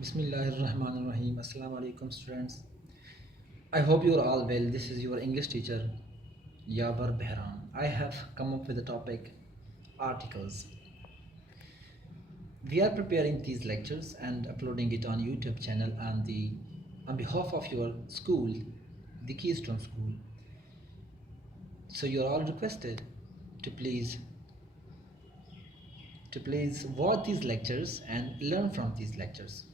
Bismillahirrahmanirrahim. Assalamu alaikum students. I hope you are all well. This is your English teacher Yabar Behran. I have come up with the topic articles. We are preparing these lectures and uploading it on YouTube channel on behalf of your school, the Keystone School. So you are all requested to please watch these lectures and learn from these lectures.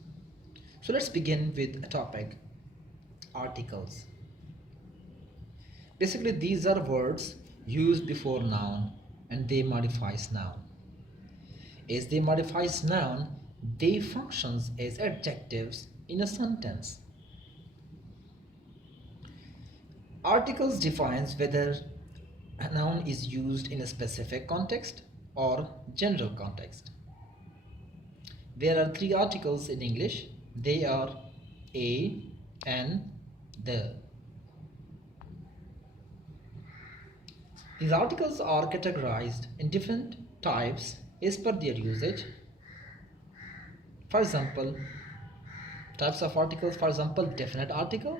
So let's begin with a topic articles. Basically, these are words used before noun and they modifies noun. As they modifies noun, they functions as adjectives in a sentence. Articles defines whether a noun is used in a specific context or general context. There are three articles in English. They are a, an, the. These articles are categorized in different types as per their usage. For example, types of articles, for example, definite article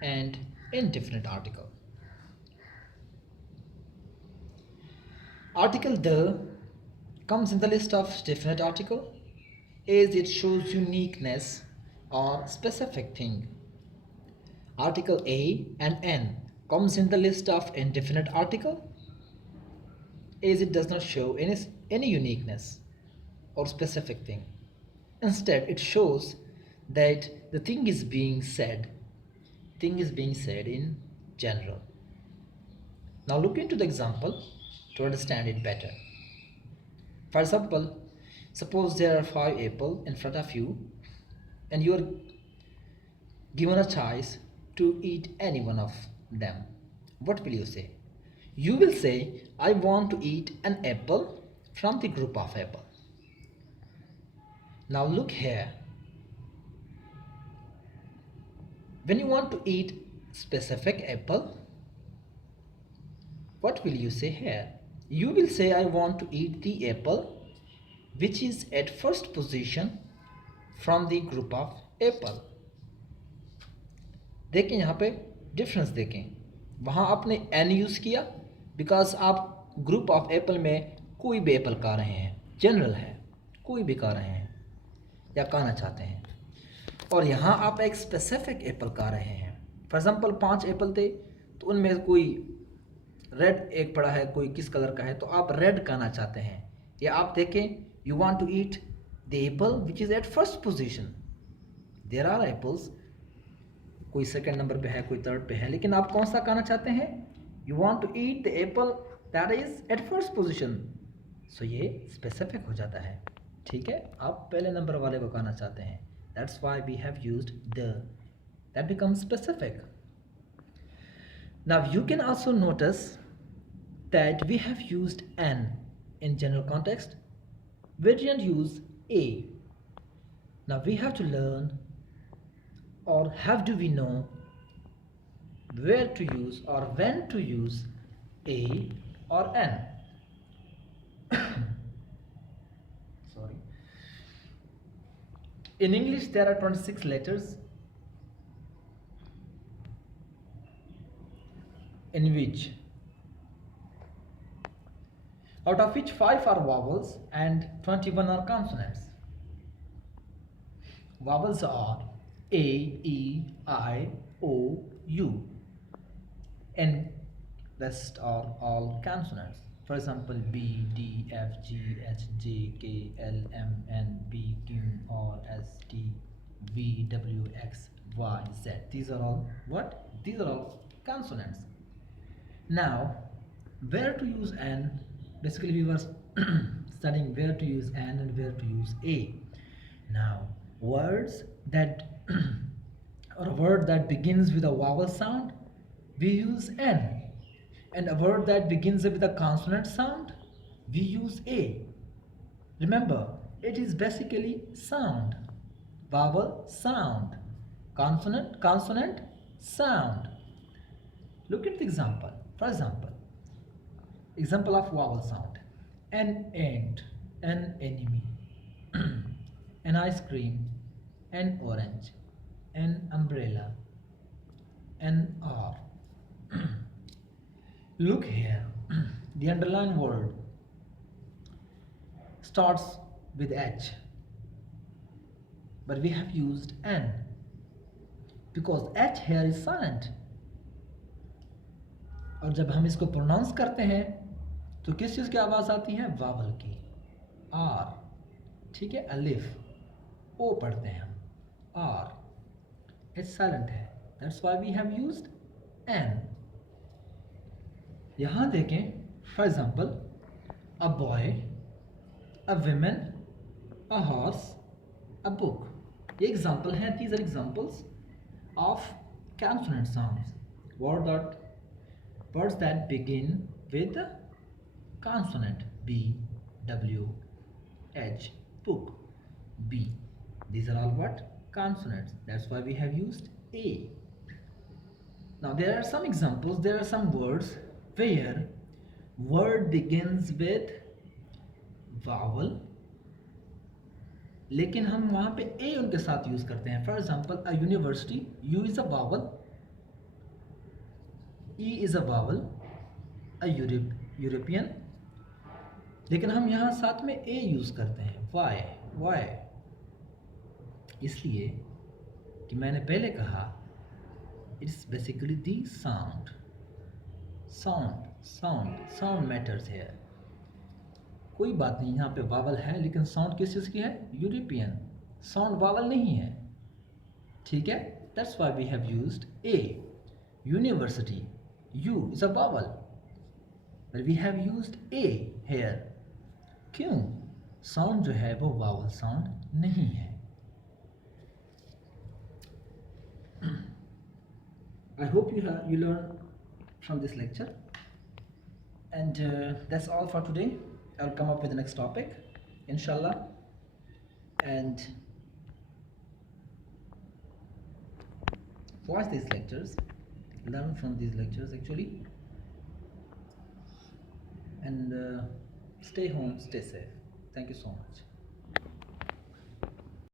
and indefinite article. Article the comes in the list of definite article as it shows uniqueness or specific thing. Article a and n comes in the list of indefinite article as it does not show any uniqueness or specific thing. Instead, it shows that the thing is being said in general. Now look into the example to understand it better. For example, suppose there are 5 apples in front of you and you are given a choice to eat any one of them. What will you say? You will say, I want to eat an apple from the group of apple. Now look here. When you want to eat specific apple, what will you say here? You will say, I want to eat the apple which is at first position from the group of apple. देखें यहाँ पे difference देखें, वहाँ आपने N use किया because आप group of Apple में कोई भी एप्पल खा रहे हैं, जनरल है, कोई भी खा रहे हैं या खाना चाहते हैं, और यहाँ आप एक स्पेसिफिक एप्पल खा रहे हैं. फॉर एग्जांपल 5 एप्पल थे तो उनमें कोई रेड एक पड़ा है, कोई किस कलर का है, तो आप रेड खाना चाहते हैं. या आप देखें, you want to eat the apple which is at first position. There are apples, कोई सेकंड नंबर पे है, कोई थर्ड पे है, लेकिन आप कौन सा खाना चाहते हैं? You want to eat the apple that is at first position. So ये स्पेसिफिक हो जाता है. ठीक है, आप पहले नंबर वाले को खाना चाहते हैं. That's why we have used the. That becomes specific. Now you can also notice that we have used an in general context. We didn't use a. Now we have to learn, or how do we know where to use or when to use a or an? Sorry. In English there are 26 letters in which out of which 5 are vowels and 21 are consonants. Vowels are A, E, I, O, U, and rest are all consonants. For example, B, D, F, G, H, J, K, L, M, N, P, Q, R, S, T, V, W, X, Y, Z. These are all what? These are all consonants. Now, where to use N? Basically, we were studying where to use an and where to use a. Now, words that or a word that begins with a vowel sound, we use n, and a word that begins with a consonant sound, we use a. Remember, it is basically sound, vowel sound, consonant sound. Look at the example. For example of vowel sound: an ant, an enemy, an ice cream, An orange, an umbrella, an R. Look here, the underlined word starts with H, but we have used N because H here is silent. और जब हम इसको pronounce करते हैं तो किस चीज़ की आवाज़ आती है? वावल की, आर, ठीक है, अलिफ, ओ पढ़ते हैं हम, आर, एच साइलेंट है, that's why we have used an. यहाँ देखें, for example, a boy, a women, a horse, a book. ये एग्जाम्पल हैं, these are examples of consonant sounds. Words that begin with consonant. B, W, H, book, B. These are all what? Consonants. That's why we have used A. Now there are some examples, there are some words where word begins with vowel, लेकिन हम वहाँ पे A उनके साथ use करते हैं. For example, a university, U is a vowel, E is a vowel, a European, लेकिन हम यहाँ साथ में A यूज करते हैं. वाई? इसलिए कि मैंने पहले कहा, it's basically the sound matters here. कोई बात नहीं, यहाँ पे वावल है, लेकिन साउंड किस चीज़ की है? यूरोपियन. साउंड वावल नहीं है, ठीक है. That's why we have used a. University, U is a vowel, but we have used a here. क्यों? साउंड जो है वो वावल साउंड नहीं है. I hope you learn from this lecture, and that's all for today. I'll come up with the next topic, inshallah, and watch these lectures, learn from these lectures actually, and stay home, stay safe. Thank you so much.